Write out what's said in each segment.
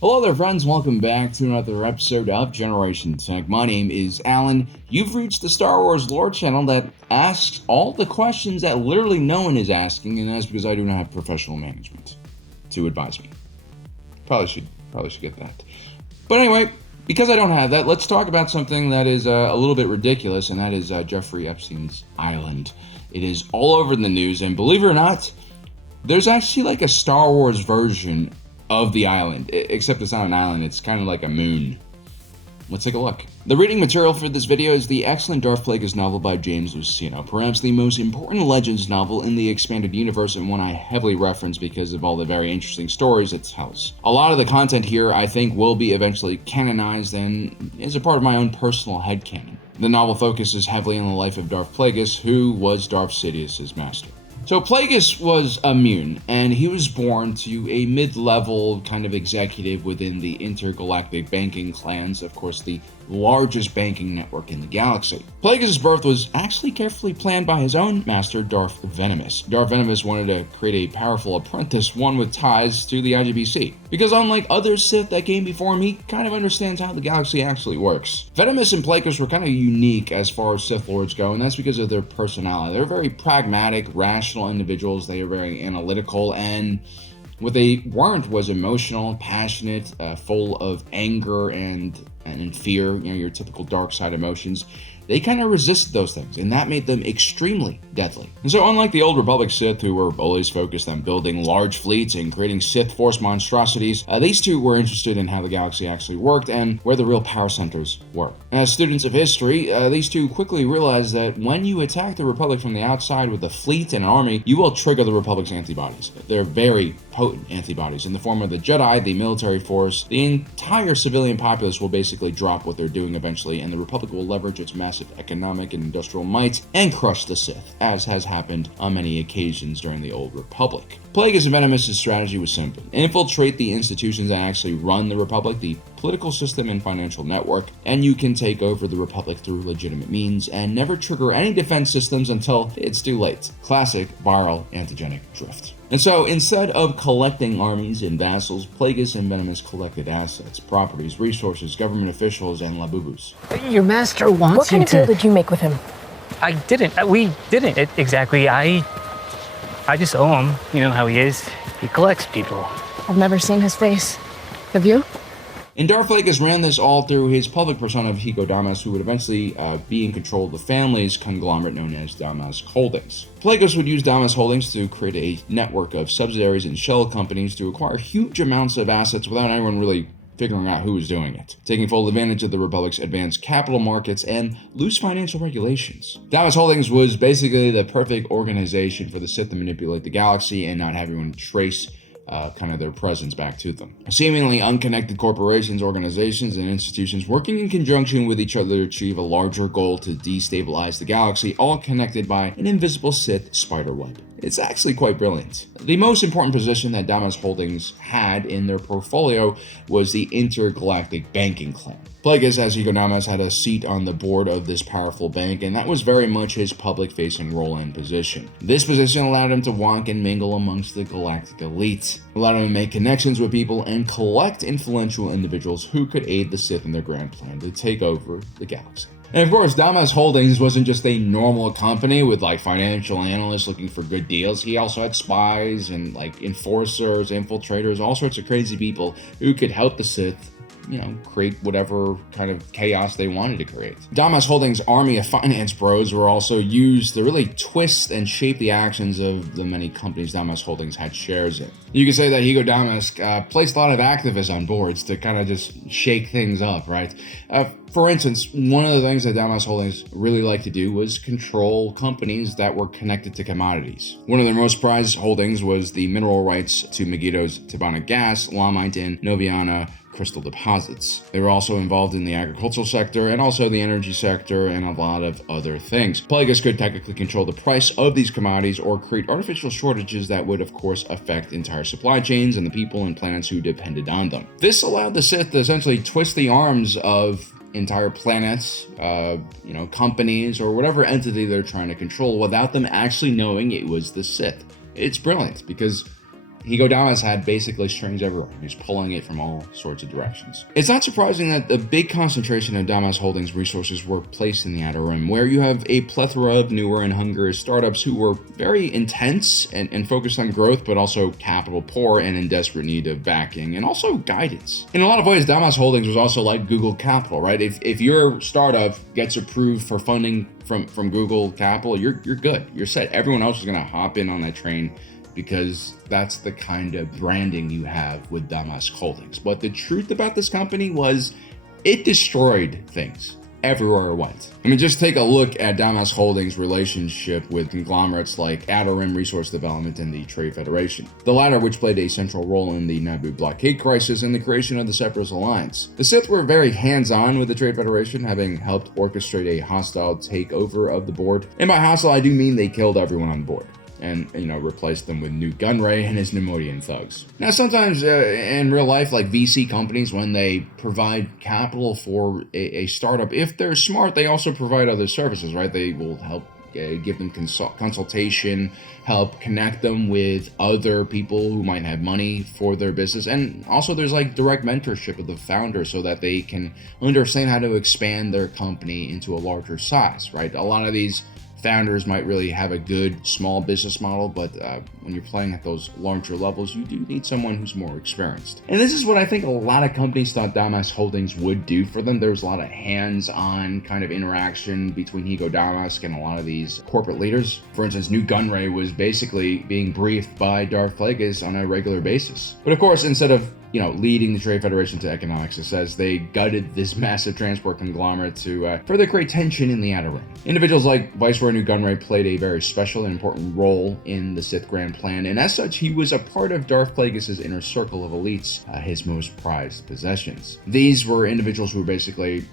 Hello there friends, welcome back to another episode of Generation Tech. My name is Alan. You've reached the Star Wars lore channel that asks all the questions that literally no one is asking, and that's because I do not have professional management to advise me. Probably should get that. But anyway, because I don't have that, let's talk about something that is a little bit ridiculous, and that is Jeffrey Epstein's island. It is all over the news, and believe it or not, there's actually like a Star Wars version of the island, except it's not an island, it's kind of like a moon. Let's take a look. The reading material for this video is the excellent Darth Plagueis novel by James Luceno, perhaps the most important Legends novel in the expanded universe, and one I heavily reference because of all the very interesting stories it tells. A lot of the content here I think will be eventually canonized and is a part of my own personal headcanon. The novel focuses heavily on the life of Darth Plagueis, who was Darth Sidious's master. So Plagueis was immune, and he was born to a mid-level kind of executive within the intergalactic banking clans, of course the largest banking network in the galaxy. Plagueis' birth was actually carefully planned by his own master, Darth Venomous. Darth Venomous wanted to create a powerful apprentice, one with ties to the IGBC, because unlike other Sith that came before him, he kind of understands how the galaxy actually works. Venomous and Plagueis were kind of unique as far as Sith Lords go, and that's because of their personality. They're very pragmatic, rational individuals. They are very analytical, and what they weren't was emotional, passionate, full of anger and in fear, your typical dark side emotions. They kind of resisted those things, and that made them extremely deadly. And so unlike the old Republic Sith, who were always focused on building large fleets and creating Sith Force monstrosities, these two were interested in how the galaxy actually worked and where the real power centers were. As students of history, these two quickly realized that when you attack the Republic from the outside with a fleet and an army, you will trigger the Republic's antibodies. They're very potent antibodies in the form of the Jedi, the military force. The entire civilian populace will basically drop what they're doing eventually, and the Republic will leverage its massive economic and industrial might and crush the Sith, as has happened on many occasions during the Old Republic. Plagueis and Venomous' strategy was simple: infiltrate the institutions that actually run the Republic, the political system and financial network, and you can take over the Republic through legitimate means and never trigger any defense systems until it's too late. Classic viral antigenic drift. And so, instead of collecting armies and vassals, Plagueis and Venomous collected assets, properties, resources, government officials, and labubus. Your master wants What kind you of deal to... did you make with him? I didn't. We didn't exactly. I just owe him. You know how he is. He collects people. I've never seen his face. Have you? And Darth Plagueis ran this all through his public persona of Damask, who would eventually be in control of the family's conglomerate known as Damask Holdings. Plagueis would use Damask Holdings to create a network of subsidiaries and shell companies to acquire huge amounts of assets without anyone really figuring out who was doing it, taking full advantage of the Republic's advanced capital markets and loose financial regulations. Damask Holdings was basically the perfect organization for the Sith to manipulate the galaxy and not have everyone trace kind of their presence back to them. Seemingly unconnected corporations, organizations, and institutions working in conjunction with each other to achieve a larger goal to destabilize the galaxy, all connected by an invisible Sith spiderweb. It's actually quite brilliant. The most important position that Damask Holdings had in their portfolio was the intergalactic banking clan. Plagueis, as Damask, had a seat on the board of this powerful bank, and that was very much his public-facing role and position. This position allowed him to walk and mingle amongst the galactic elite, allowed him to make connections with people and collect influential individuals who could aid the Sith in their grand plan to take over the galaxy. And of course, Damask Holdings wasn't just a normal company with financial analysts looking for good deals. He also had spies and enforcers, infiltrators, all sorts of crazy people who could help the Sith create whatever kind of chaos they wanted to create. Damask Holdings' army of finance bros were also used to really twist and shape the actions of the many companies Damask Holdings had shares in. You could say that Damask placed a lot of activists on boards to kind of just shake things up, right? For instance, one of the things that Damask Holdings really liked to do was control companies that were connected to commodities. One of their most prized holdings was the mineral rights to Megiddo's Tabana gas, Lamite, and Noviana crystal deposits. They were also involved in the agricultural sector and also the energy sector and a lot of other things. Plagueis could technically control the price of these commodities or create artificial shortages that would of course affect entire supply chains and the people and planets who depended on them. This allowed the Sith to essentially twist the arms of entire planets, companies, or whatever entity they're trying to control without them actually knowing it was the Sith. It's brilliant because Damask had basically strings everywhere. He was pulling it from all sorts of directions. It's not surprising that the big concentration of Damask Holdings resources were placed in the Outer Rim, where you have a plethora of newer and hungrier startups who were very intense and focused on growth, but also capital poor and in desperate need of backing and also guidance. In a lot of ways, Damask Holdings was also like Google Capital, right? If your startup gets approved for funding from Google Capital, you're good. You're set. Everyone else is going to hop in on that train because that's the kind of branding you have with Damask Holdings. But the truth about this company was it destroyed things everywhere it went. I mean, just take a look at Damask Holdings' relationship with conglomerates like Outer Rim Resource Development and the Trade Federation, the latter which played a central role in the Naboo blockade crisis and the creation of the Separatist Alliance. The Sith were very hands-on with the Trade Federation, having helped orchestrate a hostile takeover of the board. And by hostile, I do mean they killed everyone on board and, replaced them with Newt Gunray and his Nemodian thugs. Now, sometimes in real life, like VC companies, when they provide capital for a startup, if they're smart, they also provide other services, right? They will help give them consultation, help connect them with other people who might have money for their business. And also there's like direct mentorship of the founder so that they can understand how to expand their company into a larger size, right? A lot of these founders might really have a good small business model, but when you're playing at those larger levels, you do need someone who's more experienced. And this is what I think a lot of companies thought Damask Holdings would do for them. There was a lot of hands-on kind of interaction between Damask and a lot of these corporate leaders. For instance, Newt Gunray was basically being briefed by Darth Plagueis on a regular basis. But of course, instead of leading the Trade Federation to economic success, they gutted this massive transport conglomerate to further create tension in the Outer Rim. Individuals like Viceroy Newt Gunray played a very special and important role in the Sith Grand Plan, and as such, he was a part of Darth Plagueis' inner circle of elites, his most prized possessions. These were individuals who were basically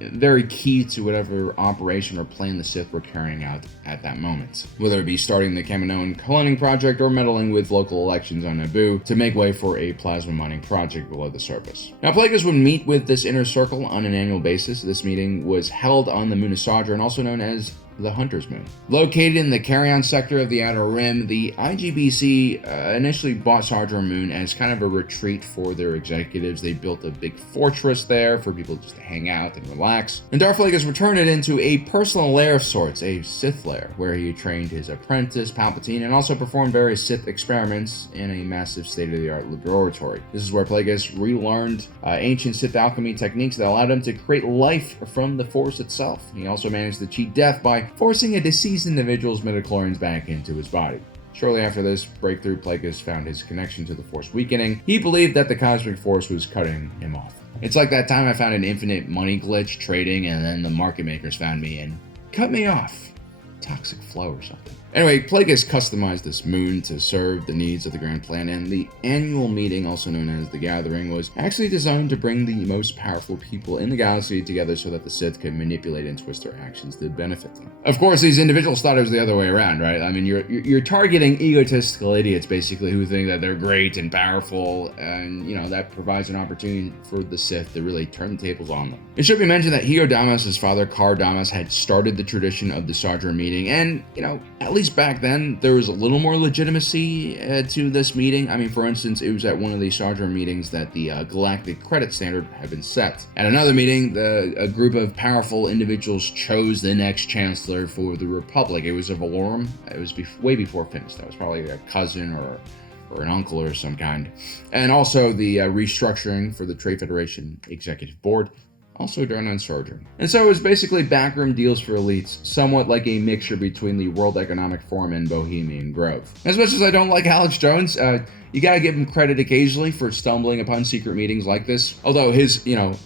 very key to whatever operation or plan the Sith were carrying out at that moment, whether it be starting the Kaminoan cloning project or meddling with local elections on Naboo to make way for a plasma mining project below the surface. Now, Plagueis would meet with this inner circle on an annual basis. This meeting was held on the moon of Sojourn, also known as the Hunter's Moon. Located in the Carrion sector of the Outer Rim, the IGBC initially bought Sojourn Moon as kind of a retreat for their executives. They built a big fortress there for people just to hang out and relax. And Darth Plagueis returned it into a personal lair of sorts, a Sith lair, where he trained his apprentice, Palpatine, and also performed various Sith experiments in a massive state-of-the-art laboratory. This is where Plagueis relearned ancient Sith alchemy techniques that allowed him to create life from the Force itself. He also managed to cheat death by forcing a deceased individual's midichlorians back into his body. Shortly after this breakthrough, Plagueis found his connection to the Force weakening. He believed that the cosmic force was cutting him off. It's like that time I found an infinite money glitch trading and then the market makers found me and cut me off. Toxic flow or something. Anyway, Plagueis customized this moon to serve the needs of the Grand Plan, and the annual meeting, also known as the Gathering, was actually designed to bring the most powerful people in the galaxy together so that the Sith could manipulate and twist their actions to benefit them. Of course, these individuals thought it was the other way around, right? I mean, you're targeting egotistical idiots, basically, who think that they're great and powerful, and, that provides an opportunity for the Sith to really turn the tables on them. It should be mentioned that Damask's father, Car Damask, had started the tradition of the Sojourn meeting, and, at least back then, there was a little more legitimacy to this meeting. I mean, for instance, it was at one of the Sojourn meetings that the galactic credit standard had been set. At another meeting, a group of powerful individuals chose the next chancellor for the Republic. It was a Valorum. It was way before Finnis. That was probably a cousin or an uncle or some kind. And also the restructuring for the Trade Federation Executive Board, also done on Sojourn. And so it was basically backroom deals for elites, somewhat like a mixture between the World Economic Forum and Bohemian Grove. As much as I don't like Alex Jones, you gotta give him credit occasionally for stumbling upon secret meetings like this. Although his,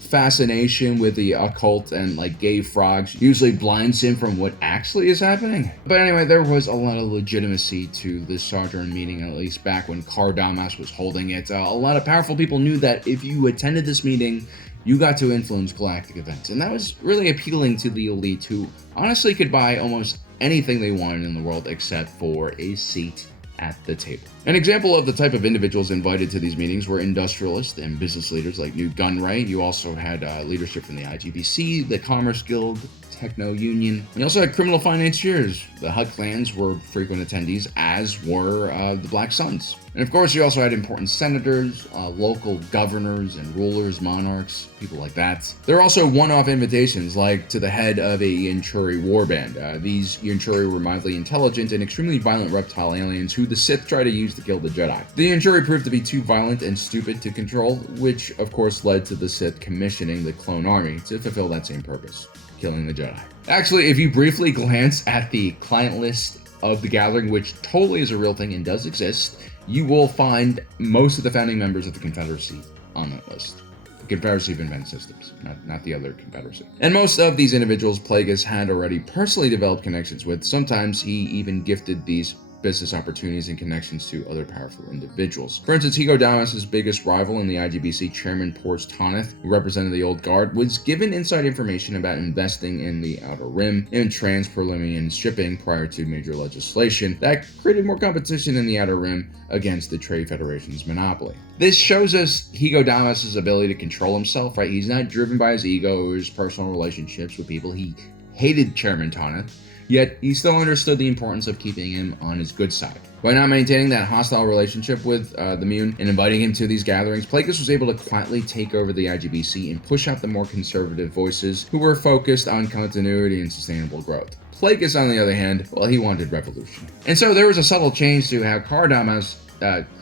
fascination with the occult and gay frogs usually blinds him from what actually is happening. But anyway, there was a lot of legitimacy to this Sojourn meeting, at least back when Car Damask was holding it. A lot of powerful people knew that if you attended this meeting, you got to influence galactic events. And that was really appealing to the elite who honestly could buy almost anything they wanted in the world except for a seat at the table. An example of the type of individuals invited to these meetings were industrialists and business leaders like Newt Gunray. You also had leadership from the IGBC, the Commerce Guild, Techno Union. You also had criminal financiers. The Hutt clans were frequent attendees, as were the Black Suns. And of course, you also had important senators, local governors and rulers, monarchs, people like that. There are also one-off invitations, like to the head of a Yunchuri warband. These Yunchuri were mildly intelligent and extremely violent reptile aliens who the Sith tried to use to kill the Jedi. The Yunchuri proved to be too violent and stupid to control, which of course led to the Sith commissioning the clone army to fulfill that same purpose: killing the Jedi. Actually, if you briefly glance at the client list of the Gathering, which totally is a real thing and does exist, you will find most of the founding members of the Confederacy on that list. The Confederacy of Invented Systems, not the other Confederacy. And most of these individuals Plagueis had already personally developed connections with. Sometimes he even gifted these business opportunities and connections to other powerful individuals. For instance, Higo Damask's biggest rival in the IGBC, Chairman Porce Tonith, who represented the Old Guard, was given inside information about investing in the Outer Rim and trans-Perlemian shipping prior to major legislation that created more competition in the Outer Rim against the Trade Federation's monopoly. This shows us Higo Damask's ability to control himself, right? He's not driven by his ego or his personal relationships with people. He hated Chairman Tonith, yet he still understood the importance of keeping him on his good side. By not maintaining that hostile relationship with the Mun and inviting him to these gatherings, Plagueis was able to quietly take over the IGBC and push out the more conservative voices who were focused on continuity and sustainable growth. Plagueis, on the other hand, well, he wanted revolution. And so there was a subtle change to how Car Damask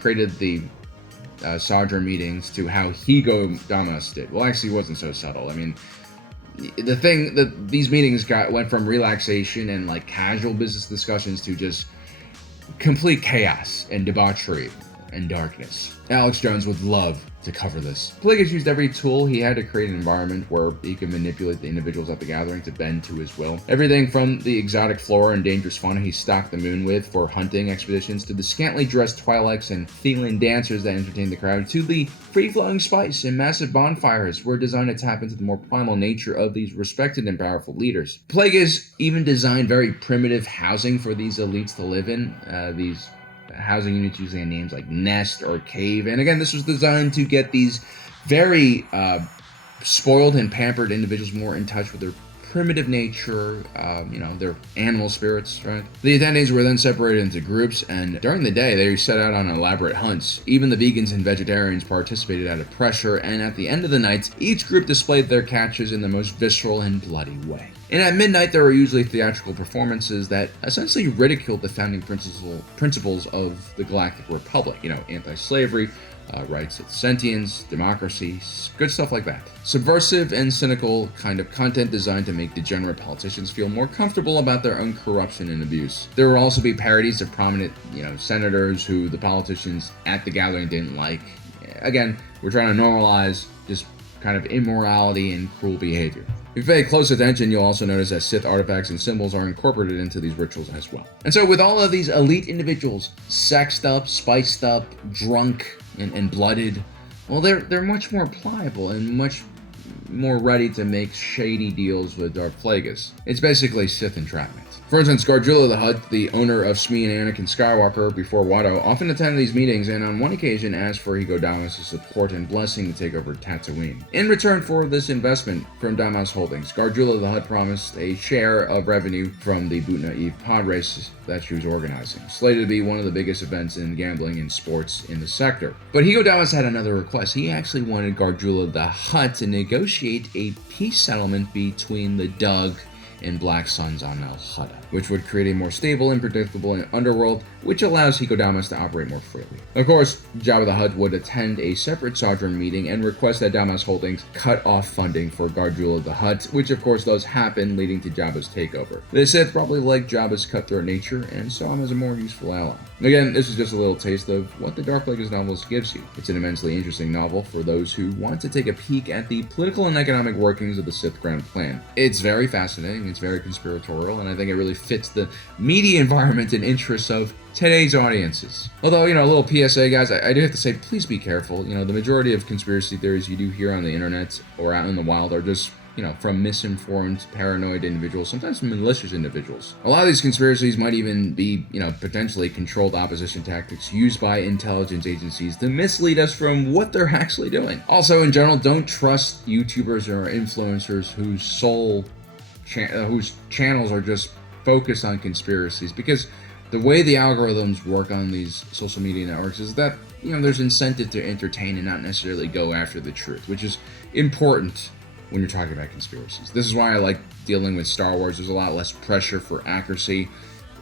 created the Sojourn meetings to how Higo Damask did. Well, actually, it wasn't so subtle. I mean, the thing that these meetings went from relaxation and like casual business discussions to just complete chaos and debauchery and darkness. Alex Jones would love to cover this. Plagueis used every tool he had to create an environment where he could manipulate the individuals at the Gathering to bend to his will. Everything from the exotic flora and dangerous fauna he stocked the Moon with for hunting expeditions, to the scantily dressed Twi'leks and Thelan dancers that entertained the crowd, to the free-flowing spice and massive bonfires were designed to tap into the more primal nature of these respected and powerful leaders. Plagueis even designed very primitive housing for these elites to live in. These housing units using names like Nest or Cave. And again, this was designed to get these very spoiled and pampered individuals more in touch with their primitive nature, their animal spirits, right? The attendees were then separated into groups, and during the day, they set out on elaborate hunts. Even the vegans and vegetarians participated out of pressure, and at the end of the night, each group displayed their catches in the most visceral and bloody way. And at midnight, there were usually theatrical performances that essentially ridiculed the founding principles of the Galactic Republic. Anti-slavery, rights of sentience, democracy, good stuff like that. Subversive and cynical kind of content designed to make degenerate politicians feel more comfortable about their own corruption and abuse. There will also be parodies of prominent, senators who the politicians at the Gathering didn't like. Again, we're trying to normalize just kind of immorality and cruel behavior. If you pay close attention, you'll also notice that Sith artifacts and symbols are incorporated into these rituals as well. And so with all of these elite individuals, sexed up, spiced up, drunk, and blooded, well, they're much more pliable and much more ready to make shady deals with Darth Plagueis. It's basically Sith entrapment. For instance, Garjula the Hutt, the owner of Shmi and Anakin Skywalker before Watto, often attended these meetings and on one occasion asked for Higo Damask's support and blessing to take over Tatooine. In return for this investment from Damask Holdings, Garjula the Hutt promised a share of revenue from the Butna Eve pod race that she was organizing, slated to be one of the biggest events in gambling and sports in the sector. But Higo Damask had another request. He actually wanted Garjula the Hutt to negotiate a peace settlement between the Dug and Black Suns on Al Hutta, which would create a more stable and predictable underworld, which allows Higo Damask to operate more freely. Of course, Jabba the Hutt would attend a separate Sojourn meeting and request that Damask Holdings cut off funding for Garjula the Hutt, which of course does happen, leading to Jabba's takeover. The Sith probably liked Jabba's cutthroat nature and saw him as a more useful ally. Again, this is just a little taste of what the Darth Plagueis novels gives you. It's an immensely interesting novel for those who want to take a peek at the political and economic workings of the Sith Grand Plan. It's very fascinating, it's very conspiratorial, and I think it really fits the media environment and interests of today's audiences. Although, a little PSA, guys, I do have to say, please be careful. The majority of conspiracy theories you do hear on the internet or out in the wild are just from misinformed, paranoid individuals, sometimes malicious individuals. A lot of these conspiracies might even be, potentially controlled opposition tactics used by intelligence agencies to mislead us from what they're actually doing. Also, in general, don't trust YouTubers or influencers whose channels are just focused on conspiracies, because the way the algorithms work on these social media networks is that, there's incentive to entertain and not necessarily go after the truth, which is important when you're talking about conspiracies. This is why I like dealing with Star Wars. There's a lot less pressure for accuracy.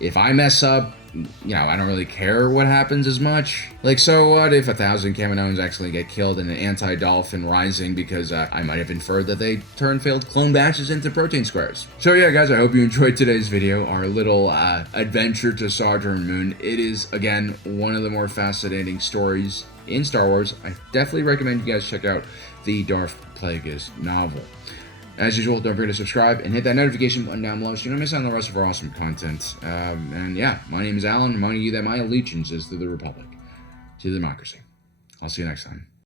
If I mess up, I don't really care what happens as much. Like, so what if 1,000 Kaminoans actually get killed in an anti-dolphin rising because I might have inferred that they turned failed clone batches into protein squares. So yeah, guys, I hope you enjoyed today's video, our little adventure to Sojourn Moon. It is, again, one of the more fascinating stories in Star Wars. I definitely recommend you guys check out the Darth Plagueis novel. As usual, don't forget to subscribe and hit that notification button down below so you don't miss out on the rest of our awesome content. And yeah, my name is Alan, reminding you that my allegiance is to the Republic, to democracy. I'll see you next time.